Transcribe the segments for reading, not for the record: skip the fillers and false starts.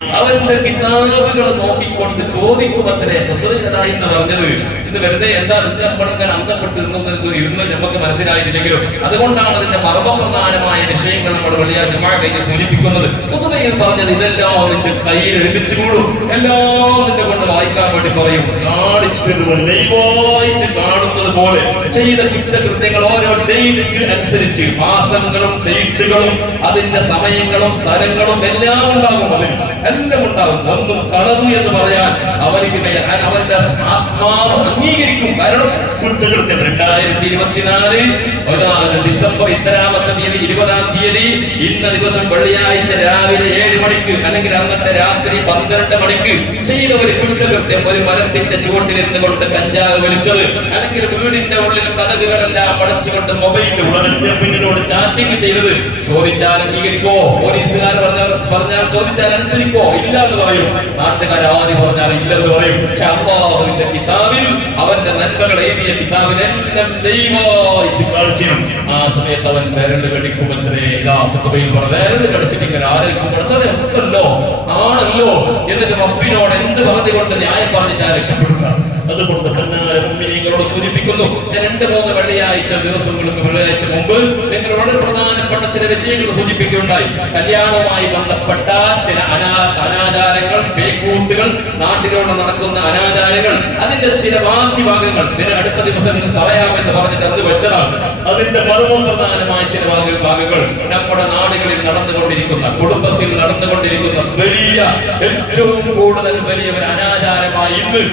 അവരുടെ കിതാബുകൾ നോക്കിക്കൊണ്ട് ചോദിക്കുമത്രേ തത്വജ്ഞത എന്ന് പറഞ്ഞത്. ഇന്ന് വെറുതെ എന്താ നമ്മളിങ്ങനെ അന്തപ്പെട്ട് ഇരുന്ന് നമുക്ക് മനസ്സിലായിട്ടില്ലെങ്കിലും അതുകൊണ്ടാണ് അതിന്റെ മർമ്മപ്രധാനമായ വിഷയങ്ങൾ നമ്മൾ വലിയ ജുമാ കഴിഞ്ഞ് സൂചിപ്പിക്കുന്നത്. പൊതുവയിൽ പറഞ്ഞത് ഇതെല്ലാം അതിന്റെ കയ്യിൽ ഒരുമിച്ചുകൂടും, എല്ലാം നിന്റെ കൊണ്ട് വായിക്കാൻ വേണ്ടി പറയും. ലൈവായിട്ട് കാണുന്നത് പോലെ ചെയ്ത കുറ്റകൃത്യങ്ങൾ ഓരോ ഡേറ്റ് അനുസരിച്ച് മാസങ്ങളും ഡേറ്റുകളും അതിന്റെ സമയങ്ങളും സ്ഥലങ്ങളും എല്ലാം ഉണ്ടാകും. അതിൽ എല്ലാം ഉണ്ടാകും. ഒന്നും കളവ് എന്ന് പറയാൻ അവർക്ക് അവന്റെ ആത്മാവ് അംഗീകരിക്കും. കാരണം കുറ്റകൃത്യം 2024 ഡിസംബർ ഇത്രാമത്തെ തീയതി 20-ാം തീയതി ഇന്ന ദിവസം വെള്ളിയാഴ്ച രാവിലെ 7 മണിക്ക് അല്ലെങ്കിൽ അന്നത്തെ രാത്രി 12 മണിക്ക് ചെയ്ത ഒരു കുറ്റകൃത്യം, ഒരു മരത്തിന്റെ ചുവട്ടിലിരുന്ന് കൊണ്ട് കഞ്ചാവ് വലിച്ചത്, അല്ലെങ്കിൽ വീടിന്റെ ഉള്ളിൽ കതകുകളെല്ലാം അടച്ചുകൊണ്ട് മൊബൈലിൽ പിന്നിനോട് ചാറ്റിംഗ് ചെയ്തത്, ചോദിച്ചാൽ അംഗീകരിക്കോ? പോലീസുകാർ പറഞ്ഞാൽ ചോദിച്ചാൽ അനുസരിക്കോ? ഇല്ല എന്ന് പറയും. നാട്ടുകാർ ആദ്യം പറഞ്ഞാൽ ഇല്ലെന്ന് പറയും. പക്ഷെ അല്ലാഹുവിന്റെ കിതാബിൽ അവന്റെ നന്മകൾ എഴുതിയ കിതാബിനെല്ലാം ദൈവമായിട്ട് കാണിച്ചിരും. ആ സമയത്ത് അവൻ വിരല് കടിക്കുമത്രേ. ഇതാ ഖുതുബയിൽ പറഞ്ഞ വിരല് കടിച്ചിട്ട് ഇങ്ങനെ ആരെങ്കിലും പഠിച്ചാൽ ഉണ്ടല്ലോ ആണല്ലോ എന്നിട്ട് റബ്ബിനോട് എന്ത് പറഞ്ഞുകൊണ്ട് ന്യായം പറഞ്ഞിട്ടാ രക്ഷപ്പെടുക. അതുകൊണ്ട് മുഅ്മിനീങ്ങളോട് സൂചിപ്പിക്കുന്നു, ഞാൻ 2-3 വെള്ളിയാഴ്ച ദിവസങ്ങൾക്ക് വെള്ളിയാഴ്ച മുമ്പ് നിങ്ങൾ വളരെ പ്രധാനപ്പെട്ട ചില വിഷയങ്ങൾ സൂചിപ്പിക്കുകയുണ്ടായി. കല്യാണവുമായി ബന്ധപ്പെട്ട ചില അനാചാരങ്ങൾ, പേക്കൂത്തുകൾ, നാട്ടിലോട്ട് നടക്കുന്ന അനാചാരങ്ങൾ, അതിന്റെ ചില ബാക്കി ഭാഗങ്ങൾ അടുത്ത ദിവസങ്ങളിൽ പറയാമെന്ന് പറഞ്ഞിട്ട് അത് വെച്ചതാണ്. അതിന്റെ മർമ്മപ്രധാനമായ ചില ഭാഗങ്ങൾ നമ്മുടെ നാടുകളിൽ നടന്നുകൊണ്ടിരിക്കുന്ന, കുടുംബത്തിൽ നടന്നുകൊണ്ടിരിക്കുന്ന വലിയ, ഏറ്റവും കൂടുതൽ വലിയ ഒരു അനാചാരമായി ഇന്ന്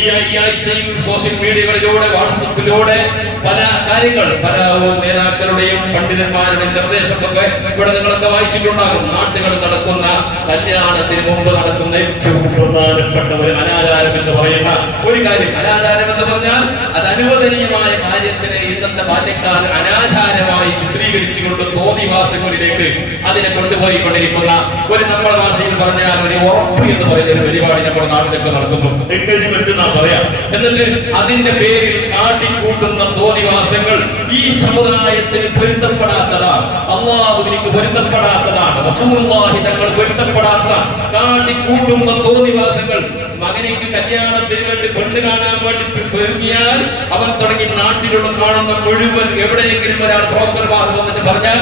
ഈ ആഴ്ചയിൽ സോഷ്യൽ മീഡിയകളിലൂടെ, വാട്സപ്പിലൂടെ പല കാര്യങ്ങൾ, പല നേതാക്കളുടെയും പണ്ഡിതന്മാരുടെയും നിർദ്ദേശമൊക്കെ ഇവിടെ നിങ്ങളൊക്കെ വായിച്ചിട്ടുണ്ടാകും. നാട്ടുകളിൽ നടക്കുന്ന കല്യാണത്തിന് മുമ്പ് നടക്കുന്ന ഏറ്റവും പ്രധാനപ്പെട്ട ഒരു അനാചാരം എന്ന് പറയുന്ന ഒരു കാര്യം. അനാചാരം എന്ന് പറഞ്ഞാൽ അത് അനുവദനീയമായ കാര്യത്തിനെ ഇന്നത്തെ ബാല്യക്കാർ അനാചാരമായി ചിത്രീകരിച്ചുകൊണ്ട് തോന്നിവാസങ്ങളിലേക്ക് അതിനെ കൊണ്ടുപോയിക്കൊണ്ടിരിക്കുന്ന ഒരു, നമ്മുടെ ഭാഷയിൽ പറഞ്ഞാൽ ഒരു ഉറപ്പ് എന്ന് പറയുന്ന ഒരു പരിപാടി നമ്മുടെ നാട്ടിലൊക്കെ നടക്കുന്നു. എൻഗേജ്മെന്റ് എന്നാ പറയാം. എന്നിട്ട് അതിന്റെ പേരിൽ കാട്ടിക്കൂട്ടുന്ന തോന്നിവാസങ്ങൾ ഈ സമുദായത്തിന് പൊരുത്തപ്പെടാത്തതാണ്, അല്ലാഹുവിലേക്ക് പൊരുത്തപ്പെടാത്തതാണ്, റസൂലുള്ളാഹി തങ്ങൾ പൊരുത്തപ്പെടാത്തതാണ്. കാട്ടിക്കൂട്ടുന്ന തോന്നിവാസങ്ങൾ. മകനിക്ക് കല്യാണത്തിന് വേണ്ടി പെണ്ണ് കാണാൻ വേണ്ടി തുടങ്ങിയാൽ അവൻ തുടങ്ങി നാട്ടിലുള്ള കാണുന്ന മുഴുവൻ, എവിടെയെങ്കിലും ഒരാൾ ബ്രോക്കർമാർ വന്നിട്ട് പറഞ്ഞാൽ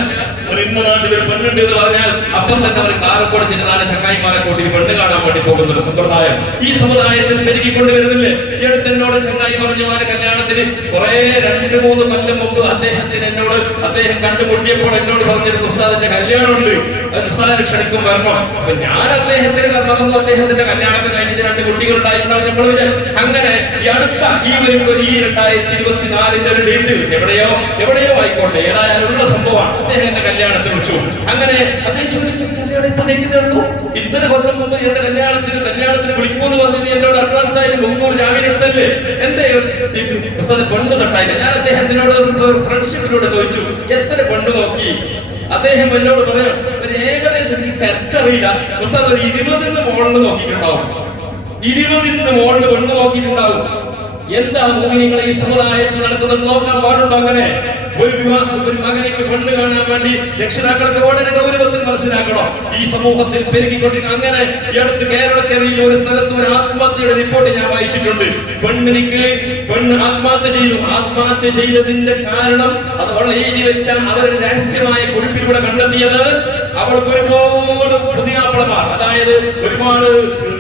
ഒരു ഇന്ന നാട്ടിൽ ഒരു പെണ്ണുണ്ട് എന്ന് പറഞ്ഞാൽ അപ്പം തന്നെ അവർ കാറ് കൊടുത്തിട്ട് 4 ചങ്ങായിമാരെ കൂട്ടി പെണ്ണ് കാണാൻ വേണ്ടി പോകുന്ന ഒരു സമ്പ്രദായം ഈ സമുദായത്തിൽ പെരുകിക്കൊണ്ടുവരുന്നില്ലേ? ഈ അടുത്ത് എന്നോട് ചങ്ങായി പറഞ്ഞു, ആ കല്യാണത്തിന് കുറെ 2-3 കൊല്ലം മുമ്പ് അദ്ദേഹത്തിന് എന്നോട് അദ്ദേഹം കണ്ടുമുട്ടിയപ്പോൾ എന്നോട് പറഞ്ഞിരുന്നു, ഉസ്താദിന്റെ കല്യാണമുണ്ട്, ഉസ്താദിനെ ക്ഷണിക്കും വരണം. അപ്പൊ ഞാൻ അദ്ദേഹത്തിന് പറഞ്ഞു, അദ്ദേഹത്തിന്റെ കല്യാണമൊക്കെ കഴിഞ്ഞിട്ട് 2 കുട്ടികളുണ്ടായിട്ടുണ്ടാവും നമ്മൾ വിചാരിച്ചു. അങ്ങനെ ഈ അടുത്ത ഈ 2024 ഒരു ഡേറ്റിൽ എവിടെയോ ആയിക്കോട്ടെ, ഏതായാലും ഉള്ള സംഭവമാണ്. അദ്ദേഹം എന്റെ കല്യാണത്തിന് വിളിച്ചു. അങ്ങനെ അദ്ദേഹം ചോദിച്ചു, കല്യാണം ഇപ്പൊ നിൽക്കുന്നേ ഉള്ളൂ, ഇത്ര കൊല്ലം മുമ്പ് എന്റെ കല്യാണത്തിന് വിളിക്കൂന്ന് പറഞ്ഞത് എന്നോട് അഡ്വാൻസ് ആയിട്ട് മുമ്പൂർ ജാമീൻ എടുത്തല്ലേ, എന്തേ പെണ്ണ് സെട്ടായില്ല. ഞാൻ അദ്ദേഹത്തിനോട് ഫ്രണ്ട്ഷിപ്പിലൂടെ ചോദിച്ചു, എത്ര പെണ്ണ് നോക്കി? അദ്ദേഹം എന്നോട് പറയാം, ഒരു ഏകദേശം കറക്റ്ററിയില്ല ഉസ്താദ്, ഒരു 20 മുകളിൽ നോക്കിയിട്ടുണ്ടാവും, 20 മുകളിൽ പെണ്ണ് നോക്കിയിട്ടുണ്ടാവും. എന്താ മുഅ്മിനീങ്ങളെ ഈ സമുദായത്തിൽ നടക്കുന്നത് നോക്കാൻ പാടുണ്ടോ? അങ്ങനെ ഒരു മകനിക്ക് പെണ്ണ് കാണാൻ വേണ്ടി രക്ഷിതാക്കൾക്ക് വളരെ ഗൗരവത്തിൽ മനസ്സിലാക്കണം. ഈ സമൂഹത്തിൽ പെരുകിക്കൊണ്ടിരിക്കുന്ന, അങ്ങനെ ഈ അടുത്ത് കേരളക്കരയിൽ ഒരു സ്ഥലത്ത് ഒരു ആത്മഹത്യയുടെ റിപ്പോർട്ട് ഞാൻ വായിച്ചിട്ടുണ്ട്. പെണ്ണ് ആത്മഹത്യ ചെയ്തു. ആത്മഹത്യ ചെയ്തതിന്റെ കാരണം അത് അവൾ എഴുതി വെച്ച അവരുടെ രഹസ്യമായ കുറിപ്പിലൂടെ കണ്ടെത്തിയത്, അവൾക്ക് ഒരുപാട് പുതിയാപ്പളമാർ, അതായത് ഒരുപാട്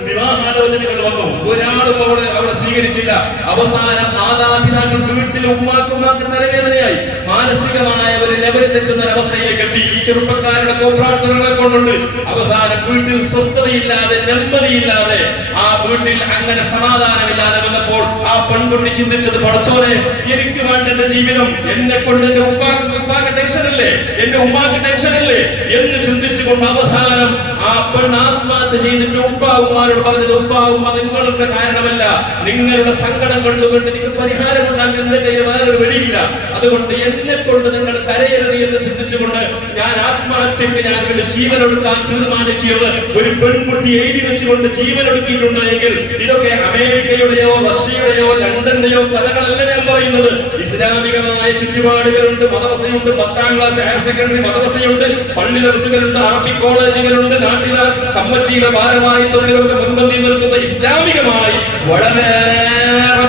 വിവാഹാലോചനകൾ വന്നു, ഒരാളും അവളെ സ്വീകരിച്ചില്ല. അവസാനം മാതാപിതാക്കൾ വീട്ടിൽ ഉമ്മാക്ക് തലവേദനയായി, മാനസികമായ ഒരു ലെവലിൽ തെറ്റുന്ന അവസ്ഥയിലേക്ക് എത്തി. ഈ ചെറുപ്പക്കാരുടെ കോപ്രാർത്ഥനകളെ കൊണ്ടുണ്ട്. അവസാനം വീട്ടിൽ സ്വസ്ഥതയില്ലാതെ, നെമ്മതിയില്ലാതെ, ആ വീട്ടിൽ അങ്ങനെ സമാധാനമില്ലാതെ വന്നപ്പോൾ ആ പെൺകുട്ടി ചിന്തിച്ചത്, പടച്ചോനെ എനിക്ക് വേണ്ട എന്റെ ജീവിതം, എന്നെ കൊണ്ട് എന്റെ ഉപ്പാക്ക് ടെൻഷനല്ലേ, എന്റെ ഉമ്മാക്ക് ടെൻഷനല്ലേ എന്ന് ചിന്തിച്ചുകൊണ്ട് അവസാനം ആ പെണ്ണ് ആത്മഹത്യ ചെയ്തിട്ട് ഉപ്പാകുമാരോട് പറഞ്ഞത്, ഉപ്പാവുമ്മ നിങ്ങളുടെ കാരണമല്ല, നിങ്ങളുടെ സങ്കടം കൊണ്ടുകൊണ്ട് എനിക്ക് പരിഹാരം ഉണ്ടാക്കാൻ എന്റെ കയ്യിൽ വേറൊരു വഴിയില്ല. അതുകൊണ്ട് എന്നെ കൊണ്ട് നിങ്ങൾ കരയരുത് എന്ന് ചിന്തിച്ചുകൊണ്ട് ഞാൻ ആത്മഹത്യക്ക് ഞാൻ വേണ്ടി ജീവനൊടുക്കാൻ തീരുമാനിച്ചത് ഒരു പെൺകുട്ടി എഴുതി വെച്ചുകൊണ്ട് ജീവനൊടുക്കിയിട്ടുണ്ട് എങ്കിൽ ഇതൊക്കെ അമേരിക്കയുടെയോ റഷ്യയുടെയോ ലണ്ടന്റെയോ കഥകളല്ല ഞാൻ പറയുന്നത്. ഇസ്ലാമികമായ ചുറ്റുപാടുകളുണ്ട്, മദ്രസയുണ്ട്, 10ാം ക്ലാസ് ഹയർ സെക്കൻഡറി മദ്രസയുണ്ട്, പള്ളി ദർസുകളുണ്ട്, അറബിക് കോളേജുകളുണ്ട്, നാട്ടിലെ കമ്മിറ്റിയുടെ ഭാരവാഹിത്വത്തിലൊക്കെ മുൻപന്തിയിൽ നിൽക്കുന്ന ഇസ്ലാമികമായി വളരെ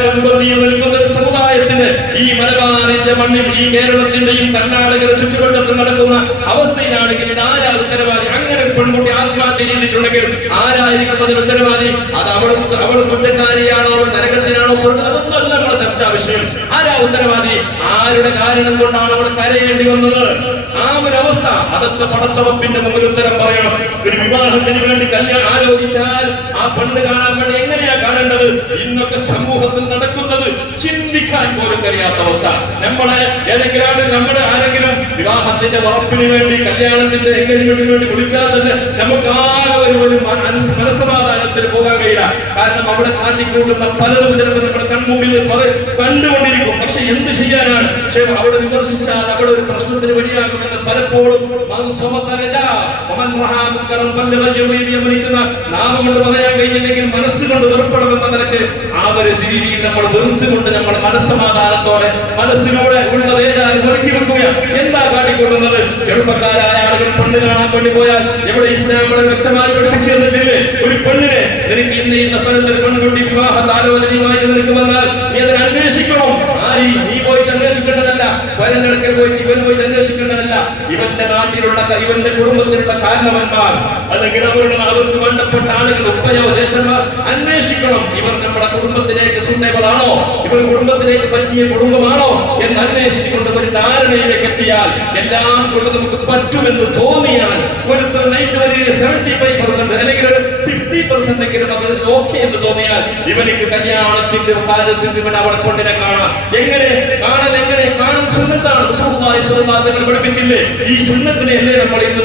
മുൻപന്തിയിൽ നിൽക്കുന്ന ഒരു സമുദായത്തിന് ഈ മലബാറിന്റെ മണ്ണിൽ, ഈ കേരളത്തിന്റെയും കർണാടകയുടെ ചുറ്റുവട്ടത്തിൽ നടക്കുന്ന അവസ്ഥയിലാണെങ്കിൽ ഇത് ആരാ ഉത്തരവാദി? അങ്ങനെ ഒരു പെൺകുട്ടി ആത്മഹത്യ ചെയ്തിട്ടുണ്ടെങ്കിൽ ആരായിരിക്കും അതിന് ഉത്തരവാദി? അത് അവൾ കുറ്റക്കാരിയാണോ, അവൾ നരകത്തിനാണോ, സ്വർഗ്ഗം? അതൊന്നല്ല നമ്മുടെ ചർച്ചാ വിഷയം. ആരാ ഉത്തരവാദി? ആരുടെ കാരണം കൊണ്ടാണ് അവൾ കരയേണ്ടി വന്നത്? ആ ഒരു അവസ്ഥ, അതൊക്കെ പടച്ചവപ്പിന്റെ മുമ്പിൽ ഉത്തരം പറയണം. ഒരു വിവാഹത്തിന് വേണ്ടി കല്യാണം ആലോചിച്ചാൽ ആ പെണ്ണ് കാണാൻ വേണ്ടി എങ്ങനെയാ കാണേണ്ടത്? ഇന്നൊക്കെ സമൂഹത്തിൽ നടക്കുന്നത് ചിന്തിക്കാൻ പോലും കഴിയാത്ത അവസ്ഥ. നമ്മളെ നമ്മുടെ ആരെങ്കിലും വിവാഹത്തിന്റെ ഉറപ്പിന് വേണ്ടി, കല്യാണത്തിന്റെ എൻഗേജ്മെന്റിന് വേണ്ടി വിളിച്ചാൽ തന്നെ നമുക്ക് ആകെ ഒരു മനസ്സമാധാനത്തിന് പോകാൻ കഴിയില്ല. കാരണം അവിടെ കാട്ടിക്കൂട്ടുന്ന പലതും ചിലപ്പോൾ നമ്മുടെ കൺമുമ്പിൽ കണ്ടുകൊണ്ടിരിക്കും. പക്ഷെ എന്ത് ചെയ്യാനാണ്? പക്ഷെ അവിടെ വിമർശിച്ചാൽ അവിടെ ഒരു പ്രശ്നത്തിന് വഴിയാകുമെന്ന് പലപ്പോഴും നാമം കൊണ്ട് പറയാൻ കഴിഞ്ഞില്ലെങ്കിൽ മനസ്സുകൊണ്ട് വെറുപ്പണമെന്ന നിലക്ക് ആ ഒരു രീതിയിൽ നമ്മൾ വെറുത്തുകൊണ്ട് നമ്മൾ മനസ്സമാധാനത്തോടെ മനസ്സിലൂടെ ഉള്ള വേദന ഒരുക്കി വെക്കുകയാണ്. എന്താ കാട്ടിക്കൊള്ളുന്നത്? ചെറുപ്പക്കാരായ ആളുകൾ പെണ്ണ് കാണാൻ വേണ്ടി പോയാൽ എവിടെ ഇസ്ലാം വളരെ വ്യക്തമായി പഠിപ്പിച്ചു തന്നിട്ടില്ലേ? ഒരു പെണ്ണിനെ നിനക്ക് ഇന്ന സ്ഥലത്തിൽ പെൺകുട്ടി വിവാഹ ആലോചനയുമായി നിനക്ക് വന്നാൽ നീ അതിനെ അന്വേഷിക്കണം. നീ പോയിട്ട് അന്വേഷിക്കേണ്ടതല്ല, വരന്റെ അടുക്കൽ പോയിട്ട് ഇവൻ പോയിട്ട് അന്വേഷിക്കേണ്ടതല്ല. ഇവന്റെ നാട്ടിലുള്ള, ഇവന്റെ കുടുംബത്തിലുള്ള കാരണവന്മാർ അല്ലെങ്കിൽ അവർക്ക് വേണ്ടപ്പെട്ട ആളുകൾ, ഉപ്പയോ ജ്യേഷ്ഠന്മാർ അന്വേഷിക്കണം. ഇവർ നമ്മുടെ കുടുംബത്തിലേക്ക് സുന്നേബിൾ ആണോ, ഇവർ കുടുംബത്തിലേക്ക് പറ്റിയ കുടുംബമാണോ എന്ന് അന്വേഷിച്ചുകൊണ്ട് ഒരു ധാരണയിലേക്ക് എത്തിയാൽ, എല്ലാം കൊണ്ട് നമുക്ക് പറ്റുമെന്ന് തോന്നിയാൽ, ഒരു 75% അല്ലെങ്കിൽ ഒരു 50% എങ്കിലും അത് ഓക്കെ എന്ന് തോന്നിയാൽ ഇവനിക്ക് കല്യാണത്തിന്റെ കാര്യത്തിൽ ഇവൻ അവളെ കൊണ്ടിനെ കാണാം. എങ്ങനെ കാണാൻ സുന്നത്താണ്. റസൂലുള്ളാഹി സ്വല്ലല്ലാഹു അലൈഹി വസല്ലം പഠിപ്പിച്ചില്ലേ? ഈ സുന്നത്തിനെ അല്ലേ നമ്മൾ ഇന്ന്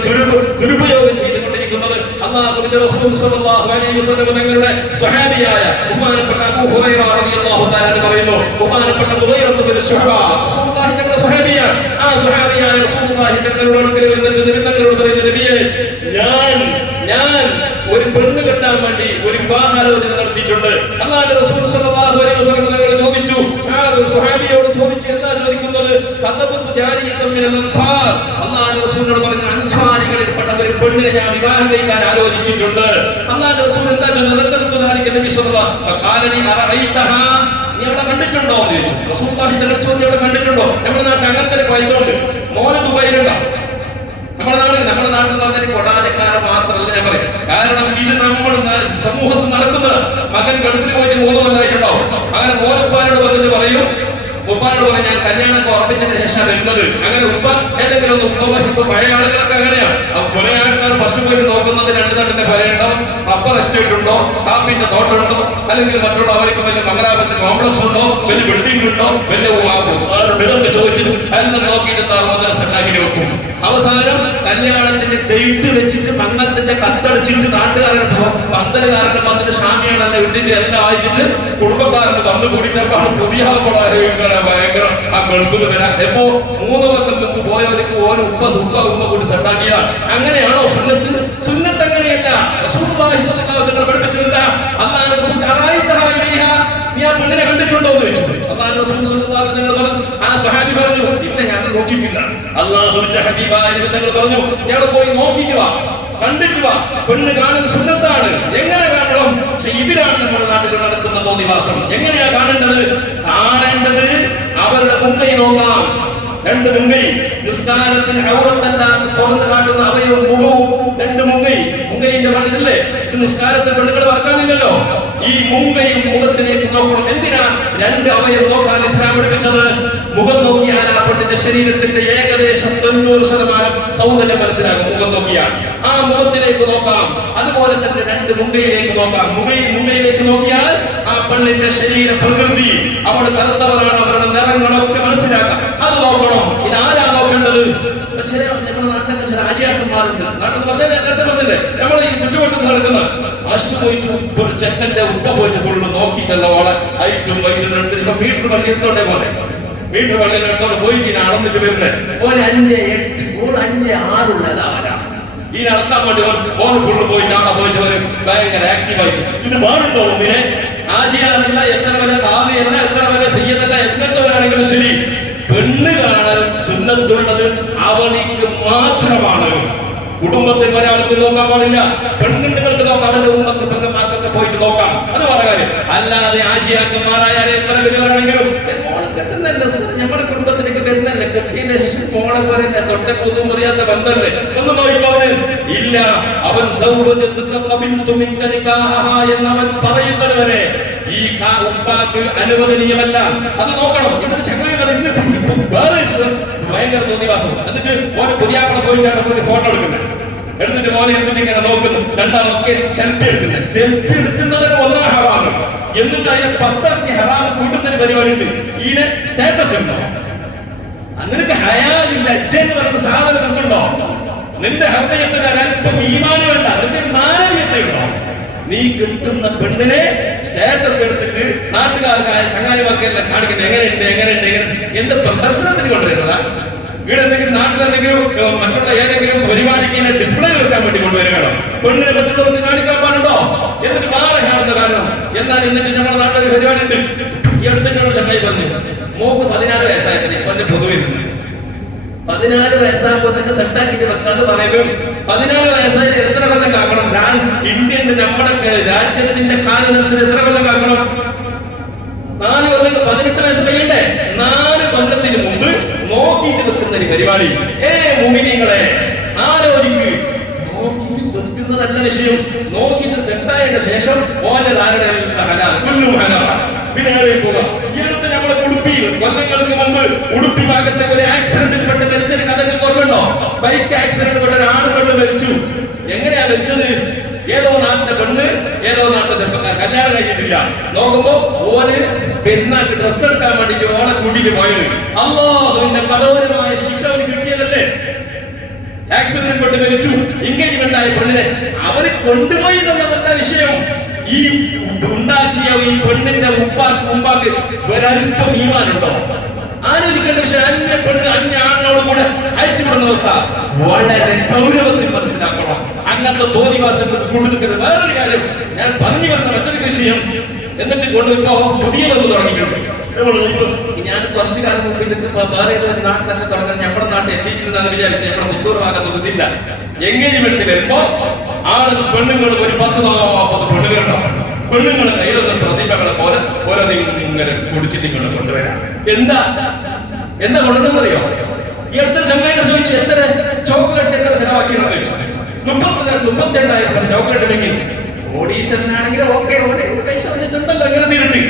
ദുരുപയോഗം ചെയ്തുകൊണ്ടിരിക്കുന്നത്? അല്ലാഹുവിന്റെ റസൂൽ സ്വല്ലല്ലാഹു അലൈഹി വസല്ലം തങ്ങളുടെ സ്വഹാബിയായ ബഹുമാനപ്പെട്ട അബൂ ഹുറൈറ റളിയല്ലാഹു തആല പറയുന്നു, ബഹുമാനപ്പെട്ട മുഗീറ ഇബ്നു ശുഅബ റസൂലുള്ളാഹി തങ്ങളുടെ സ്വഹാബിയാണ്. ആ സ്വഹാബിയായ റസൂലുള്ളാഹി തങ്ങളുടെ അടുക്കൽ വന്നിട്ട് നിബിതങ്ങളോട് പറയുന്ന, നബിയേ, ഞാൻ ഒരു പെണ്ണ് കെട്ടാൻ വേണ്ടി ഒരു വിവാഹാലോചന നടത്തിയിട്ടുണ്ട്. അല്ലാഹുവിന്റെ റസൂൽ സ്വല്ലല്ലാഹു അലൈഹി വസല്ലം തങ്ങൾ ചോദിച്ചു, ആ സ്വഹാബിയോട് ചോദിച്ചു, എന്താ ചോദിക്കുന്നത്? ഖതബത്തു ജാരിയത്തൻ മിനൽ അൻസാർ. അല്ലാഹുവിന്റെ റസൂലിനോട് പറഞ്ഞു, അൻസാരികളിൽപ്പെട്ട ഒരു പെണ്ണിനെ ഞാൻ വിവാഹം കഴിക്കാൻ ആലോചിച്ചിട്ടുണ്ട്. അല്ലാഹുവിന്റെ റസൂൽ എന്താ ചോദിച്ചത്? നബി സ്വല്ലല്ലാഹു അലൈഹി വസല്ലം അറഅയ്തഹാ, നീ അവളെ കണ്ടിട്ടുണ്ടോ എന്ന് ചോദിച്ചു. റസൂലുള്ളാഹി തങ്ങൾ ചോദിച്ചു, അവളെ കണ്ടിട്ടുണ്ടോ? നമ്മുടെ നാട്ടിൽ അങ്ങനത്തെ ഒരു പൈതലുണ്ട്. മോന് ദുബൈയിലുണ്ടോ? നമ്മുടെ നാട്ടിൽ പറഞ്ഞ കൊടാചക്കാരൻ മാത്രമല്ല ഞാൻ പറയും. കാരണം ഇത് നമ്മൾ സമൂഹത്തിൽ നടക്കുന്നത്. മകൻ ഗൾഫിൽ പോയിട്ട് 3 കൊല്ലമായിട്ടുണ്ടാവും. അങ്ങനെ മോനുപ്പാനോട് വന്നിട്ട് പറയും, ഉപ്പാനോട് പറയും, ഞാൻ കല്യാണമൊക്കെ ഉറപ്പിച്ചതിന് ശേഷം വരുന്നത്. അങ്ങനെ ഉപ്പ ഏതെങ്കിലും ഇപ്പൊ പഴയ ആളുകളൊക്കെ അങ്ങനെയാണ്. കുറെ ആൾക്കാർ ഫസ്റ്റ് പോയിട്ട് നോക്കുന്നത് 2 തണ്ടിന്റെ ഫലമുണ്ടോ, റബ്ബർ എസ്റ്റേറ്റ് ഉണ്ടോ, കാപ്പിന്റെ തോട്ടമുണ്ടോ, അല്ലെങ്കിൽ മറ്റുള്ള അവർക്ക് വലിയ മംഗലാപത്തിന് കോംപ്ലക്സ് ഉണ്ടോ, വലിയ ബിൽഡിംഗ് ഉണ്ടോ, വലിയ ഇതൊക്കെ ചോദിച്ചിട്ട് എല്ലാം നോക്കിയിട്ട് താമസം സെറ്റാക്കി വെക്കും. അവസാനം കല്യാണത്തിന്റെ ഡേറ്റ് വെച്ചിട്ട് മംഗളത്തിന്റെ കത്തടിച്ചിട്ട് നാട്ടുകാരൻ പന്തലുകാരന്റെ വന്നിട്ട് ഷാമിയാണെന്നെ വിട്ടിട്ട് എല്ലാം അയച്ചിട്ട് കുടുംബക്കാരന് വന്നു കൂടിയിട്ടാണ് പുതിയ ഭയങ്കര ആ ഗൾഫിൽ വരാൻ. എപ്പോ 3 കൊല്ലം മുമ്പ് പോയവർക്ക് ഓരോ ഉപ്പ കൂടി സെറ്റാക്കിയ. അങ്ങനെയാണോ സുന്നത്ത്? സുന്നത്ത് അങ്ങനെയല്ല. റസൂലുള്ളാഹി സ്വല്ലല്ലാഹു അലൈഹി വസല്ലം പഠിപ്പിച്ചത് അല്ലാഹുവിന്റെ റസൂൽ നീ ആ പെണ്ണിനെ കണ്ടിട്ടുണ്ടോ എന്ന് ചോദിച്ചു. അല്ലാഹുവിന്റെ റസൂൽ സ്വല്ലല്ലാഹു അലൈഹി വസല്ലം പറഞ്ഞു, ആ സ്വഹാബി പറഞ്ഞു, ഇല്ല ഞാൻ നോക്കിയിട്ടില്ല. അല്ലാഹുവിന്റെ ഹബീബായ നബി തങ്ങൾ പറഞ്ഞു, ഞാൻ പോയി നോക്കിയിട്ട് വാ, കണ്ടിട്ട് വാ. പെണ്ണ് കാണുന്ന സുന്നത്താണ്. എങ്ങനെ കാണണം? പക്ഷെ ഇതിലാണ് നമ്മുടെ നാട്ടിൽ നടക്കുന്ന തോന്നിവാസം. എങ്ങനെയാ കാണേണ്ടത്? അവരുടെ മുൻകൈ നോക്കാം. 2 മുൻകൈ. നിസ്കാരത്തിൽ ഔറത്തല്ലാതെ തുറന്നു കാട്ടുന്ന അവയവും മുഖവും 2 മുൻകൈന്റെ പണിതല്ലേ? ഇത് നിസ്കാരത്തിൽ പെണ്ണുകൾ മറക്കാനില്ലല്ലോ. ഈ മുൻകൈയും മുഖത്തിലേക്ക് നോക്കണം. എന്തിനാ 2 അവയവം നോക്കാൻ ഇസ്ലാം പഠിപ്പിച്ചത്? മുഖം നോക്കിയാൽ ആ പെണ്ണിന്റെ ശരീരത്തിന്റെ ഏകദേശം 90% സൗന്ദര്യം മനസ്സിലാക്കും. മുഖം നോക്കിയാൽ ആ മുഖത്തിലേക്ക് നോക്കാം. അതുപോലെ തന്നെ 2 മുൻകൈയിലേക്ക് നോക്കാം. മുൻകൈയിലേക്ക് നോക്കിയാൽ ആ പെണ്ണിന്റെ ശരീര പ്രകൃതി, അവൾ കറുത്തവരാണ്, അവരുടെ നിറങ്ങളൊക്കെ മനസ്സിലാക്കാം. അത് നോക്കണം. ഇതാരാ നോക്കേണ്ടത്? നമ്മുടെ നാട്ടിലൊക്കെ ചില ആചാര്യന്മാരുണ്ട്. നാട്ടിൽ പറഞ്ഞില്ലേ, നമ്മൾ ഈ ചുറ്റുവട്ടത്ത് നടക്കുന്ന ഫസ്റ്റ് പോയിട്ട് ചെക്കന്റെ ഉപ്പ പോയിട്ട് ഫുള്ള് നോക്കിയിട്ടല്ല ഓളെ ഹൈറ്റും വൈറ്റും എടുത്തിട്ട് ഇപ്പൊ മീറ്റർ പള്ളി എടുത്തോണ്ടേ പോലെ മീറ്റർ പള്ളിയിൽ എടുത്തോണ്ട് പോയിട്ട് ഇനി അളന്നിട്ട് വരുന്നത് ഓൻ 5-8 ഓൾ 5-6 ആരാ ഈ നടത്താൻ വേണ്ടി ഓന് ഫുള്ള് പോയിട്ട് അവിടെ പോയിട്ട് ഒരു ഭയങ്കര ആക്റ്റീവ് ആയിട്ട് ഇത് പാടുണ്ടോ മുമ്പിനെ ആജിയാറില്ല എത്ര വരെ താതിയല്ല എത്ര വരെ ചെയ്യതല്ല എങ്ങനത്തവരാണെങ്കിലും ശരി പെണ്ണ് കാണൽ സുന്നത്തുള്ളത് അവനിക്ക് മാത്രമാണ്. കുടുംബത്തിൽ ഒരാൾക്ക് നോക്കാൻ പാടില്ല. പെണ്ണുങ്ങൾക്ക് നോക്കാം, അവന്റെ ഉമ്മക്ക് പെങ്ങന്മാർക്കൊക്കെ പോയിട്ട് നോക്കാം, അത് വേറെ കാര്യം. അല്ലാതെ ആജിയാക്കന്മാരായാലും എത്ര വലിയവരാണെങ്കിലും മോളെ കെട്ടുന്നല്ലേ നമ്മുടെ കുടുംബത്തിലേക്ക് വരുന്നല്ലേ, കെട്ടിയതിന്റെ ശേഷം മോളെ പോലെ തൊട്ട മുതും മുറിയാത്ത ബന്ധമല്ലേ, ഒന്നും നോക്കിക്കോളെ ഇല്ല. അവൻ എന്നവൻ പറയുന്നത് വരെ ഈ ഉപ്പാക്ക് അനുവദനീയമല്ല. അത് നോക്കണം. ഇന്നത്തെ ചങ്ങായികൾ ഇന്ന് ഭയങ്കര തോന്നിവാസം. എന്നിട്ട് മോന് പുതിയാപ്പള പോയിട്ടാണ് പോയിട്ട് ഫോട്ടോ എടുക്കുന്നത്. എടുത്തിട്ട് മോനെ ഇരുന്നിട്ട് ഇങ്ങനെ നോക്കുന്നു, രണ്ടാമൊക്കെ സെൽഫി എടുക്കുന്നത്. സെൽഫി എടുക്കുന്നതിന് ഒന്നാം ഹറാമ്, എന്നിട്ട് അതിനെ 10 ഹറാമ് കൂട്ടുന്നൊരു പരിപാടി ഉണ്ട്. ഇതിന് സ്റ്റാറ്റസ് ഉണ്ടോ? നിനക്ക് ഹയാ ലജ്ജ എന്ന് പറയുന്ന സാധനം ഉണ്ടോ? നിന്റെ ഹൃദയത്തിന് ഒരല്പം ഈമാന് വേണ്ട, നിന്റെ മാനവീയത ഉണ്ടോ? നീ കിട്ടുന്ന പെണ്ണിനെ സ്റ്റാറ്റസ് എടുത്തിട്ട് നാട്ടുകാർക്കായ ചങ്ങായിമാർക്കെല്ലാം കാണിക്കുന്നത് എങ്ങനെയുണ്ട് എന്ത് പ്രദർശനത്തിന് കൊണ്ടുവരുന്നതാ? ഇവിടെ എന്തെങ്കിലും നാട്ടിലെന്തെങ്കിലും മറ്റുള്ള ഏതെങ്കിലും പരിപാടിക്ക് ഡിസ്പ്ലേ വെക്കാൻ വേണ്ടി കൊണ്ടുവരികയാണോ? പെണ്ണിനെ മറ്റുള്ളവർക്ക് കാണിക്കാൻ പാടുണ്ടോ? എന്നിട്ട് മാറി കാണുന്ന കാരണം. എന്നാൽ എന്നിട്ട് നമ്മുടെ നാട്ടിലൊരു പരിപാടി ഉണ്ട്. ഈ അടുത്തൊരു ചങ്ങായി പറഞ്ഞു, മോക്ക് 14 വയസ്സായിരുന്നു. ഇപ്പൊ എന്റെ പൊതുവെ 14 വയസ്സാകുമ്പോൾ തന്നെ സെറ്റാക്കിട്ട് വെക്കാന്ന് പറയുന്നത്. 14 വയസ്സായി എത്ര കൊല്ലം കാക്കണം? ഇന്ത്യൻ നമ്മുടെ രാജ്യത്തിന്റെ കാലനുസരിച്ച് എത്ര കൊല്ലം കാക്കണം? 4 കൊല്ലം. 18 വയസ്സ് കഴിയണ്ടേ? 4 കൊല്ലത്തിന് മുമ്പ് നോക്കിയിട്ട് വെക്കുന്ന ഒരു പരിപാടി. മുഅ്മിനീങ്ങളെ ആലോചിക്ക്, നോക്കിയിട്ട് വെക്കുന്നതല്ല വിഷയം. നോക്കിയിട്ട് സെറ്റായതിനു ശേഷം ഓന്റെ ധാരണ പിന്നെ പോവുക. ഈ അടുത്ത് നമ്മുടെ ഉടുപ്പിയിൽ കൊല്ലങ്ങൾക്ക് മുമ്പ് ഉടുപ്പി ഭാഗത്തെ ഒരു ആക്സിഡന്റിൽ പെട്ട് മരിച്ചൊരു കഥ ഓർമ്മയുണ്ടോ? ബൈക്ക് ആക്സിഡന്റ് പെട്ട ഒരാണ് പെണ്ണ് മരിച്ചു. എങ്ങനെയാ മരിച്ചത്? ഏതോ നാട്ടിലെ പെണ്ണ്, ഏതോ നാട്ടിലെ ചെറുപ്പക്കാർ, കല്യാണം കഴിഞ്ഞിട്ടില്ല. നോക്കുമ്പോ ഓന് പെരുന്നാൾക്ക് ഡ്രസ് എടുക്കാൻ വേണ്ടിട്ട് ഓളെ കൂട്ടിട്ട് പോയത്. അല്ലാഹുവിന്റെ കഠോരമായ ശിക്ഷ അവന് കിട്ടിയതല്ലേ? ആക്സിഡന്റ് പെട്ട് മരിച്ചു. എൻഗേജ്മെന്റ് ആയ പെണ്ണിനെ അവര് കൊണ്ടുപോയി എന്നുള്ളതല്ല വിഷയം. ഈ ഉണ്ടാക്കിയ ഈ പെണ്ണിന്റെ ഉമ്പാക്ക് ഒരല്പം ഈമാനുണ്ടോ? ആലോചിക്കേണ്ട വിഷയം. അന്യ പെണ്ണ് അന്യ ആണിനോട് കൂടെ അയച്ചുവിടുന്ന അവസ്ഥ വളരെ ഗൗരവത്തിൽ മനസ്സിലാക്കണം. അങ്ങനത്തെ തോന്നിവാസം കൊണ്ടുനിൽക്കുന്നത്. വേറൊരു കാര്യം ഞാൻ പറഞ്ഞു വരുന്ന മറ്റൊരു വിഷയം, എന്നിട്ട് കൊണ്ടുപോ പുതിയതൊന്ന് തുടങ്ങിയിട്ടുണ്ട്. ഞാൻ കുറച്ചു കാലം മുമ്പ് ഇതൊക്കെ വേറെ ഏതോ നാട്ടിലൊക്കെ തുടങ്ങാൻ നമ്മുടെ നാട്ടിൽ എത്തിയിട്ടില്ലെന്ന് വിചാരിച്ച് നമ്മുടെ പുത്തൂർ ഭാഗത്തൊന്നും ഇതില്ല. എൻഗേജ്മെന്റ് വരുമ്പോ ആളുകൾ പെണ്ണുങ്ങൾ ഒരു 10-40 പെണ്ണുങ്ങളുണ്ടാവും. പെണ്ണുങ്ങളെ കയ്യിലൊന്നും പ്രതിഭകളെ പോലെ ഓരോന്നിങ്ങനെ ഇങ്ങനെ കുടിച്ചിട്ട് ഇങ്ങോട്ട് കൊണ്ടുവരാം. എന്താ കൊണ്ടുവന്നറിയോ? ഈ അടുത്തൊരു ചങ്ങായിനെ ചോദിച്ചു, എത്ര ചോക്ലേറ്റ് എത്ര ചെലവാക്കിയെന്ന് ചോദിച്ചു. 32,000 ചോക്ലേറ്റ് വാങ്ങി. ഓഡീഷനാണെങ്കിൽ ഓക്കെ, പൈസ വന്നിട്ടുണ്ടല്ലോ, അങ്ങനെ തീരുണ്ട്.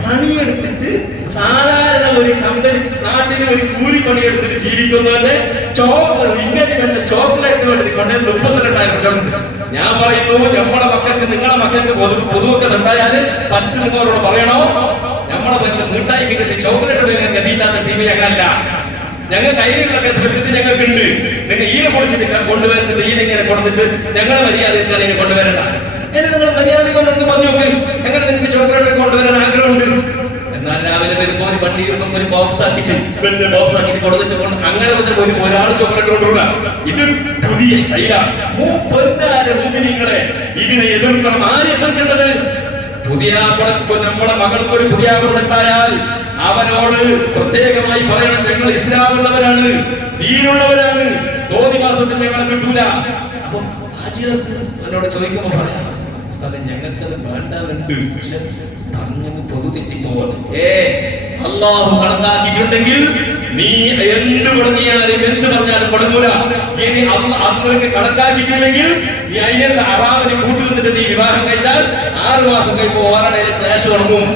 പണിയെടുത്തിട്ട് സാധാരണ ഒരു കമ്പനി നാട്ടിൽ ഒരു കൂലി പണിയെടുത്തിട്ട് ജീവിക്കുന്നവന്റെ എൻഗേജ്മെന്റ് ചോക്ലേറ്റിന് വേണ്ടി കൊണ്ടേ 32,000 ചോക്ലേറ്റ്. ഞാൻ പറയുന്നു, നമ്മുടെ മക്കൾക്ക് നിങ്ങളെ മക്കൾക്ക് പൊതുവൊക്കെ ഉണ്ടായാല് ഫസ്റ്റ് നിങ്ങളോട് പറയണോ, നമ്മുടെ വീട്ടിൽ നീട്ടായി കിട്ടുന്ന ചോക്ലേറ്റ് നിങ്ങൾക്ക് ഗതിയില്ലാത്ത ടീം ഞങ്ങളല്ല. ഞങ്ങൾ കയ്യിലുള്ളൊക്കെ ശ്രമിച്ചിട്ട് ഞങ്ങൾക്കുണ്ട്. നിങ്ങൾ ഈനെ പൊടിച്ചിട്ട് കൊണ്ടുവരുന്നത് ഈനെങ്ങനെ കൊടുത്തിട്ട് ഞങ്ങളെ മര്യാദ ഇങ്ങനെ കൊണ്ടുവരണ്ട. എന്നെ നിങ്ങൾ മര്യാദ കൊണ്ടൊന്ന് പറഞ്ഞു നോക്ക്. എങ്ങനെ നിങ്ങൾക്ക് ചോക്ലേറ്റ് കൊണ്ടുവരാൻ ആഗ്രഹമുണ്ട്? എന്നാൽ രാവിലെ വരുമ്പോ ഒരു വണ്ടി വരുമ്പോ ഒരു ബോക്സ് ആക്കിയിട്ട് വലിയ ബോക്സ് ആക്കിയിട്ട് കൊടുത്തിട്ട് അങ്ങനെ ഒരാൾ ചോക്ലേറ്റ് കൊണ്ടുവിടുക. ഇതൊരു പുതിയ സ്റ്റൈലാണ്. മുഅ്മിനീങ്ങളെ ഇതിനെ എതിർക്കണം. ആര് എതിർക്കേണ്ടത്? നമ്മുടെ മകൾക്ക് ഒരു പുതിയ സെറ്റായാൽ അവനോട് പ്രത്യേകമായി പറയണം, ഞങ്ങൾ ഇസ്ലാമുള്ളവരാണ്, ദീനുള്ളവരാണ്, തോന്നിവാസത്തിൽ ഞങ്ങളെ കിട്ടൂല. അപ്പൊ എന്നോട് ചോദിക്കുമ്പോ പറയാം, ഞങ്ങൾക്കത് വേണ്ടതുണ്ട്, പക്ഷെ പറഞ്ഞത് പൊതു തെറ്റിപ്പോവാണ്. അല്ലാഹു കണക്കാക്കിയിട്ടുണ്ടെങ്കിൽ നീ എന്ത് മുടങ്ങിയാലും എന്ത് പറഞ്ഞാലും മുടങ്ങൂല. ഇനി അന്നൊക്കെ കണക്കാക്കിയിട്ടില്ലെങ്കിൽ നീ അതിനെ അറാമിന് കൂട്ടുനിന്നിട്ട് നീ വിവാഹം കഴിച്ചാൽ 6 മാസം കഴിയുമ്പോൾ ഓരോ ക്ലാഷ് തുടങ്ങും.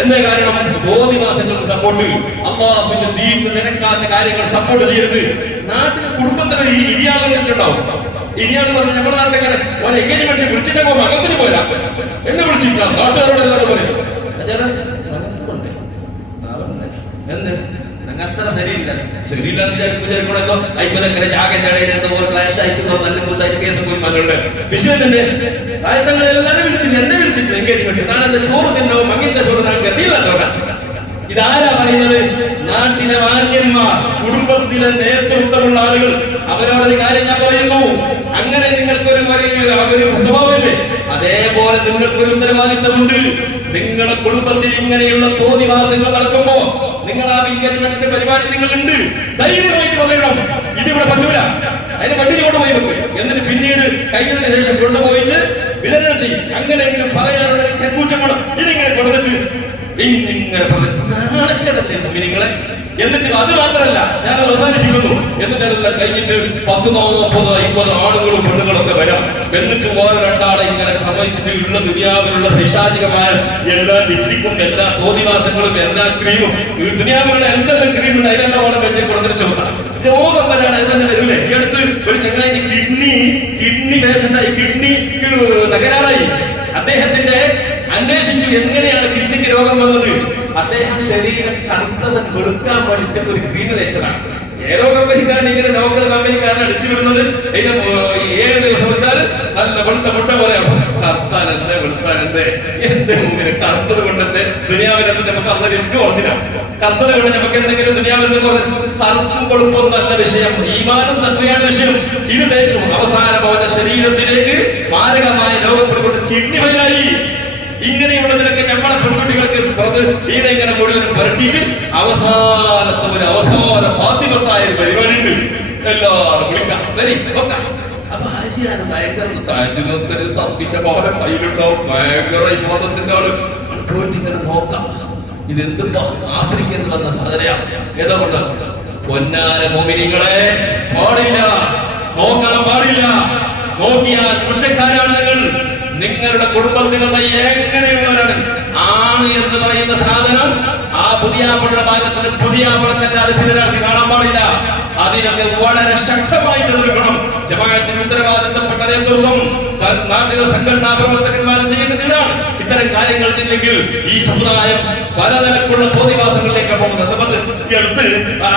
എന്താ കാരണം? തോന്നിവാസങ്ങൾക്ക് സപ്പോർട്ട്, അല്ലാഹുവിന്റെ ദീനിന് നിരക്കാത്ത കാര്യങ്ങൾ സപ്പോർട്ട് ചെയ്യരുത്. നാട്ടിലെ കുടുംബത്തിന് ഇരിയാളുണ്ടാവും. ഇരിയാന്ന് പറഞ്ഞാൽ നമ്മുടെ നാട്ടിലെങ്ങനെ ഓരോ എൻഗേജ്മെന്റ് വിളിച്ചിട്ട് പോകുമ്പോൾ അകത്തിന് പോരാ എന്ന് വിളിച്ചിട്ടാ നാട്ടുകാരോട് എല്ലാവരും പറയും, എന്ത് നിങ്ങൾ അത്ര ശരിയില്ലാന്ന് വിചാരിക്കണല്ലോ. 50 ചാകന്റെ ഇടയിൽ എന്തോ ക്ലാഷ് ആയിട്ട് നല്ല കുത്തായിട്ട് കേസ് പോയി മകളുടെ വിഷയത്തിന്റെ എല്ലാവരും കഴിഞ്ഞിട്ട് ഞാനെന്റെ ചോറ് തിന്നോ മങ്ങിന്റെ ചോറ് ഞാൻ ഗതിയില്ല നോക്കാം. ഇതാരാ പറയുന്നത്? നാട്ടിലെ മാന്യന്മാർ, കുടുംബത്തിലെ നേതൃത്വമുള്ള ആളുകൾ. അവരോടൊരു കാര്യം ഞാൻ പറയുന്നു, അങ്ങനെ നിങ്ങൾക്കൊരു സ്വഭാവമില്ലേ, അതേപോലെ നിങ്ങൾക്കൊരു ഉത്തരവാദിത്തമുണ്ട്. നിങ്ങളുടെ കുടുംബത്തിൽ ഇങ്ങനെയുള്ള തോന്നിവാസങ്ങൾ നടക്കുമ്പോ നിങ്ങൾ ആ എൻഗേജ്മെന്റിന്റെ പരിപാടി നിങ്ങളുണ്ട്, ധൈര്യമായിട്ട് പറയണം ഇതിവിടെ പറ്റൂല, അതിന് വണ്ടിയിൽ കൊണ്ടുപോയി വെക്ക്. എന്നിട്ട് പിന്നീട് കഴിഞ്ഞതിന് ശേഷം കൊണ്ടുപോയിട്ട് വിതരണം ചെയ്യും. അങ്ങനെയെങ്കിലും പറയാനുള്ള കുറ്റം വേണം. ഇതിങ്ങനെ കൊടുത്തിട്ട് ഇങ്ങനെ നാണക്കേടല്ലേ നിങ്ങളെ? എന്നിട്ട് അത് മാത്രമല്ല, ഞാൻ അവസാനിപ്പിക്കുന്നു, എന്നിട്ട് എല്ലാം കഴിഞ്ഞിട്ട് 10, 40, 50 ആണുങ്ങളും പെണ്ണുങ്ങളൊക്കെ വരാം. എന്നിട്ട് വേറെ രണ്ടാളെ ഇങ്ങനെ ശ്രമിച്ചിട്ട് ഉള്ള ദുനിയാവിലുള്ള പൈശാചികമായ എല്ലാ ലിപ്റ്റിക്കും എല്ലാ തോന്നിവാസങ്ങളും എല്ലാ ക്രീമും ദുനിയാവിലുള്ള എന്തെല്ലാം ക്രീമുണ്ട് അതിനെല്ലാം ഓളം വെച്ച് കൊടുത്തിട്ട് ചോദിക്കാം. രോഗം വരാൻ അത് തന്നെ വരൂലേ? ഈ അടുത്ത് ഒരു ചങ്ങായി കിഡ്നി പേഷ്യന്റായി, കിഡ്നി തകരാറായി. അദ്ദേഹത്തിന്റെ അന്വേഷിച്ചു എങ്ങനെയാണ് കിഡ്നിക്ക് രോഗം വന്നത്. അദ്ദേഹം ശരീരം കറുത്തവൻ വെളുക്കാൻ വേണ്ടിയിട്ട് ഒരു ക്രീം തേച്ചതാണ്. ഏതോ കമ്പനിക്കാരൻ ഇങ്ങനെ ലോക്കൽ കമ്പനിക്കാരൻ അടിച്ചു വിടുന്നത് അതിന്റെ 7 ദിവസം വെച്ചാൽ നല്ല വെളുത്ത മുട്ട പോലെ കറുത്താനെന്തേ വെളുത്താനെന്തേ എന്റെ മുമ്പിന് കറുത്തത് കൊണ്ടെന്തേ ദുനിയാവിനെന്ത് നമുക്ക് അന്ന് റിസ്ക് കുറച്ചില്ല. കറുത്തത് കൊണ്ട് നമുക്ക് എന്തെങ്കിലും ദുനിയാവെന്ന് കുറഞ്ഞു. കറുപ്പും കൊഴുപ്പും നല്ല വിഷയം, ഈമാനും തത്വയാണ് വിഷയം. ഇത് തേച്ചു അവസാനം അവന്റെ ശരീരത്തിലേക്ക് മാരകമായ രോഗം പിടികൊണ്ട് കിഡ്നി ഫെയിലായി. ഇങ്ങനെയുള്ളതിനൊക്കെ നമ്മളെ പെൺകുട്ടികൾക്ക് പുറത്ത് ഇതെങ്ങനെ മുഴുവൻ പുരട്ടിയിട്ട് അവസാനത്തെ ഒരു അവസാന ഫാത്തിമത്തായ ഒരു പരിപാടി ഉണ്ട്. എല്ലാവരും വിളിക്കാം, വരി നോക്കാം. അപ്പൊ ആര്യാണ് ഭയങ്കര തസ്ബിന്റെ മോഹനം കയ്യിലുണ്ടാവും, ഭയങ്കര വിവാദത്തിന്റെ ആള് പോയിട്ട് ഇങ്ങനെ നോക്കാം. ഇതെന്തിപ്പോ ആഫ്രിക്കയിൽ നിന്ന് വന്ന സാധനയാണ്. ഏതോ കൊണ്ട് പൊന്നാര മോമിനികളെ പാടില്ല, നോക്കണം പാടില്ല. നോക്കിയാൽ കുറ്റക്കാരാണ് നിങ്ങൾ. നിങ്ങളുടെ കുടുംബത്തിലുള്ള എങ്ങനെയുള്ളവരാണ് ആണ് എന്ന് പറയുന്ന സാധനം ആ പുതിയാപ്പളുടെ ഭാഗത്തിന് പുതിയാപ്പളക്കല്ലാതെ പിന്നെ ഒരാൾക്ക് കാണാൻ പാടില്ല. അതിനൊക്കെ വളരെ ശക്തമായിട്ട് എതിർക്കണം. ജമാഅത്തിന് ഉത്തരവാദിത്തപ്പെട്ട നേതൃത്വം നാട്ടിലെ സംഘടനാ പ്രവർത്തകന്മാർ ചെയ്യേണ്ടതിനാണ്. ഇത്തരം കാര്യങ്ങൾക്കില്ലെങ്കിൽ ഈ സമുദായം പലതരക്കുള്ള തോന്നിവാസങ്ങളിലേക്ക് പോകുന്നത്. നമുക്ക് ഈ അടുത്ത്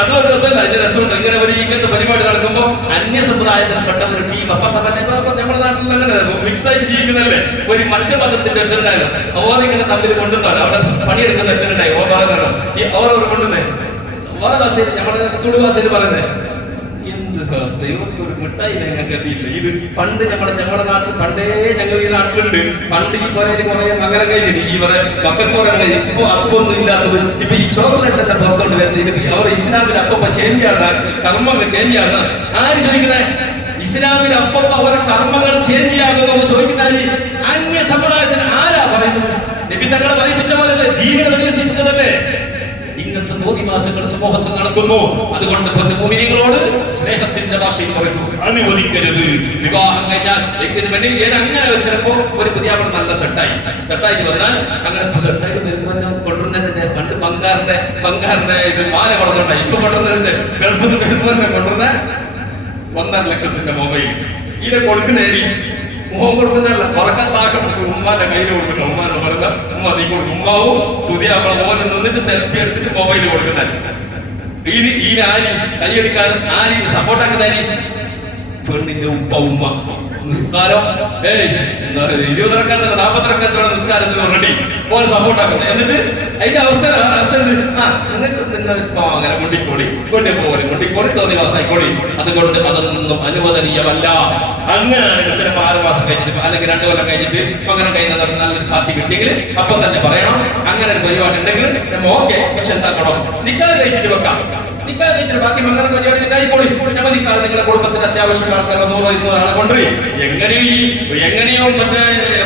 അതുപോലെ അതിന്റെ രസമുണ്ട്. ഇങ്ങനത്തെ പരിപാടി നടക്കുമ്പോൾ അന്യ സമുദായത്തിൽപ്പെട്ട ഒരു ടീം അപ്പുറത്തെ നമ്മുടെ നാട്ടിൽ അങ്ങനെ മിക്സ് ആയിട്ട് ജീവിക്കുന്നല്ലേ, ഒരു മറ്റു മതത്തിന്റെ എത്തിണ്ടായാലും ഓരിങ്ങനെ തമ്മിൽ കൊണ്ടുവന്നാലും അവിടെ പണിയെടുക്കുന്ന എത്തിണ്ടായി ഓ പറയുന്നല്ലോ ഈ ഓരോ കൊണ്ടുവന്നേ ഓരോ ഭാഷയിൽ നമ്മുടെ തുളു ഭാഷയിൽ പറയുന്നേ എന്ത് അവസ്ഥ. ഇവർക്ക് ഒരു മിഠായി ഞങ്ങൾക്ക് എത്തിയില്ല. ഇത് പണ്ട് നമ്മുടെ നാട്ടിൽ പണ്ടേ ഞങ്ങൾ ഈ നാട്ടിലുണ്ട്. പണ്ട് ഈ പറയുന്ന കുറെ മകരം കഴിഞ്ഞു, ഈ പറയുന്ന മക്കൾക്കോരം കഴിഞ്ഞു. ഇപ്പൊ അപ്പൊന്നും ഇല്ലാത്തത് ഇപ്പൊ ഈ ചോക്ലേറ്റ് എല്ലാം പുറത്തോട്ട് വരുന്നത് അവർ ഇസ്ലാമിൽ അപ്പൊ ചേഞ്ച് ചെയ്യാന്ന കർമ്മങ്ങൾ ചേഞ്ച് ചെയ്യാന്ന ആര് ചോദിക്കുന്നത്? ഇസ്ലാമിൽ അപ്പൊ അവരെ കർമ്മങ്ങൾ ചേഞ്ച് ചെയ്യാകുന്നു ചോദിക്കുന്ന അന്യ സമുദായത്തിന് ആരാ പറയുന്നത്? നബി തങ്ങളെ പറയിപ്പിച്ച പോലല്ലേ, ദീനിനെ പ്രദർശിപ്പിച്ചതല്ലേ. ഇങ്ങനത്തെ തോന്നിവാസങ്ങൾ സമൂഹത്തിൽ നടക്കുന്നു. അതുകൊണ്ട് പൊന്നുമോമിനികളോട് സ്നേഹത്തിന്റെ ഭാഷയിൽ പറയുന്നു, അനുവദിക്കരുത്. വിവാഹം കഴിഞ്ഞാൽ അങ്ങനെ ഒരു ചിലപ്പോ ഒരു പുതിയ നല്ല സെറ്റായിട്ട് വന്നാൽ അങ്ങനെ സെറ്റായിട്ട് കൊണ്ടുവരുന്നതിന്റെ പണ്ട് പങ്കാറിന്റെ ഇത് മാല കൊണ്ടുണ്ടായി. ഇപ്പൊ കൊണ്ടുവന്നതിന്റെ ഗൾഫിൽ നിന്ന് കൊണ്ടുവന്ന 1.5 ലക്ഷത്തിന്റെ മൊബൈൽ ഇതിനെ കൊടുക്കുന്നേരി മുഖം കൊടുക്കുന്നതല്ല, പറക്കത്താക്കം ഉമ്മാന്റെ കയ്യിൽ കൊടുക്കുന്ന ഉമ്മാനെ പറയുന്ന ഉമ്മ നീ കൊടുക്കും. ഉമ്മാവും പുതിയ അവളെ മോനെ നിന്നിട്ട് സെൽഫി എടുത്തിട്ട് മൊബൈൽ കൊടുക്കുന്ന ഈ ആരി കൈയെടുക്കാൻ ആരി സപ്പോർട്ടാക്കുന്ന ആരി പെണ്ണിന്റെ ഉമ്മ നിസ്കാരം 20 റക്അത്ത് 40 റക്അത്ത് നിസ്കാരത്തിന് റെഡി പോലെ സപ്പോർട്ടാക്കുന്നത്. എന്നിട്ട് അതിന്റെ അവസ്ഥ നിങ്ങൾക്ക് അങ്ങനെ മുണ്ടിക്കോടി തോന്നിവാസായിക്കോടി. അതുകൊണ്ട് അതൊന്നും അനുവദനീയമല്ല. അങ്ങനെയാണെങ്കിൽ ചിലപ്പോൾ 6 മാസം കഴിഞ്ഞിട്ട് അല്ലെങ്കിൽ 2 കൊല്ലം കഴിഞ്ഞിട്ട് അങ്ങനെ കഴിയുന്ന നല്ലൊരു പാർട്ടി കിട്ടിയെങ്കിൽ അപ്പം തന്നെ പറയണം. അങ്ങനെ ഒരു പരിപാടി ഉണ്ടെങ്കിൽ ഓക്കെ, പക്ഷെ എന്താക്കണം, നിക്കാഹ് കഴിച്ചിട്ട് വെക്കാം. നിക്കാഹ് കഴിച്ചിട്ട് ബാക്കി മംഗള പരിപാടി നിന്നായിക്കോളി. ഞങ്ങൾ നിൽക്കാതെ നിങ്ങളുടെ കുടുംബത്തിന് അത്യാവശ്യം ആൾക്കാർ 100-200 ആളെ കൊണ്ടുപോയി എങ്ങനെയോ മറ്റേ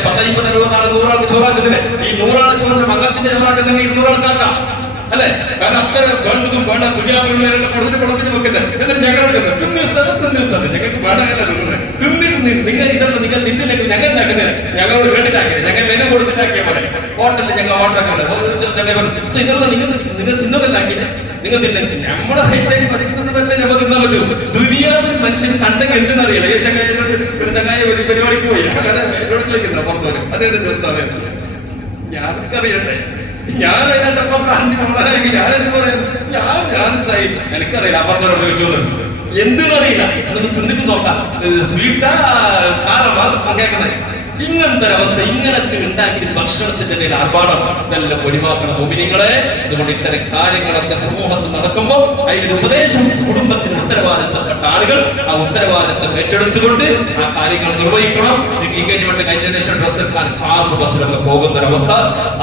10-50 രൂപ 100 ആൾക്ക് ചോറാക്കത്തില്ലേ. ഈ 100 ആളെ ചോറിന്റെ മംഗളത്തിന്റെ ചോറാക്കുന്നെങ്കിൽ 200 ആൾക്കാക്കാം അല്ലെ? കാരണം അത്ര വേണ്ടതും വേണ്ട ദുനിയാവിലുള്ള കൂടുതൽ കുളത്തിന് വെക്കുന്നത്. എന്നിട്ട് ഞങ്ങളോട് തിന്നു സ്ഥലത്ത് ഞങ്ങൾക്ക് വേണമെന്നല്ല തിന്നുന്നത്. നിങ്ങൾ ഇതല്ല, നിങ്ങൾ തിന്നില്ലെങ്കിൽ ഞങ്ങൾ ഉണ്ടാക്കുന്നത് ഞങ്ങളോട് വേണ്ടിട്ടാക്കിയത്, ഞങ്ങൾ മെനു കൊടുത്തിട്ടാക്കിയ പോലെ ഹോട്ടലിൽ ഞങ്ങൾ ഓർഡറാക്കിയ ഇതെല്ലാം നിങ്ങൾ തിന്നതല്ലാക്കിയത് നിങ്ങൾ തിന്നെ. നമ്മുടെ ഹൈറ്റേക്ക് പറ്റുന്നത് തന്നെ നമ്മൾ തിന്നാൻ പറ്റൂ. ദുനിയാവിൽ മനുഷ്യൻ കണ്ടെങ്കിൽ എന്തെന്നറിയില്ല. ഈ ചങ്ങായിനോട് ഒരു ചങ്ങായി ഒരു പരിപാടിക്ക് പോയി അങ്ങനെ എന്നോട് ചോദിക്കുന്ന പുറത്തോര് അദ്ദേഹത്തിന്റെ സ്ഥലം ഞാനറിയട്ടെ. ഞാൻ അതിനകത്തപ്പം ഞാനെന്ത് പറയാൻ ഞാനെന്തായി എനിക്കറിയില്ല. അപ്പുറത്തോട് ചോദിച്ചോന്ന് എന്തെന്നറിയില്ല. എന്നിട്ട് തിന്നിട്ട് നോക്കാം, സ്വീറ്റാ കാരമാ കേൾക്കുന്നത്. ഇങ്ങനത്തെ ഒരവസ്ഥ ഇങ്ങനത്തെ ഉണ്ടാക്കിയ ഭക്ഷണത്തിന്റെ പേര് ആർഭാടം ഇതെല്ലാം ഒഴിവാക്കണം മോമിനിങ്ങളെ. അതുകൊണ്ട് ഇത്തരം കാര്യങ്ങളൊക്കെ സമൂഹത്തിൽ നടക്കുമ്പോൾ അതിന്റെ ഉപദേശം കുടുംബത്തിന് ഉത്തരവാദിത്തപ്പെട്ട ആളുകൾ ആ ഉത്തരവാദിത്തം ഏറ്റെടുത്തുകൊണ്ട് ആ കാര്യങ്ങൾ നിർവഹിക്കണം. എൻഗേജ്മെന്റ് കഴിഞ്ഞതിന് ശേഷം ഡ്രസ്സെടുക്കാൻ കാറിന് ബസ്സിലൊക്കെ പോകുന്ന ഒരവസ്ഥ,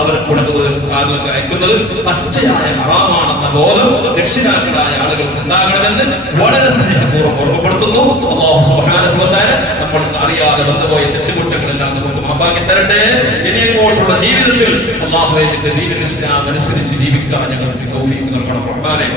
അവർ കൂടെ കാറിലൊക്കെ അയക്കുന്നത് പച്ചയായ ഹറാമാണെന്ന ബോധം രക്ഷിതാക്കളായ ആളുകൾക്ക് ഉണ്ടാകണമെന്ന് വളരെ സ്നേഹപൂർവ്വം ഓർമ്മപ്പെടുത്തുന്നു. അല്ലാഹു സുബ്ഹാനഹു വ തആല നമ്മൾ അറിയാതെ വന്നുപോയ തെറ്റുകുറ്റങ്ങളെല്ലാം നമുക്ക് മാഫാക്കി തരട്ടെ. ഇനി അങ്ങോട്ടുള്ള ജീവിതത്തിൽ അല്ലാഹുവിന്റെ ദീനുൽ ഇസ്ലാം അനുസരിച്ച് ജീവിക്കാൻ ഞങ്ങൾക്ക് തൗഫീഖ് നൽകണം റഹ്മാനേ.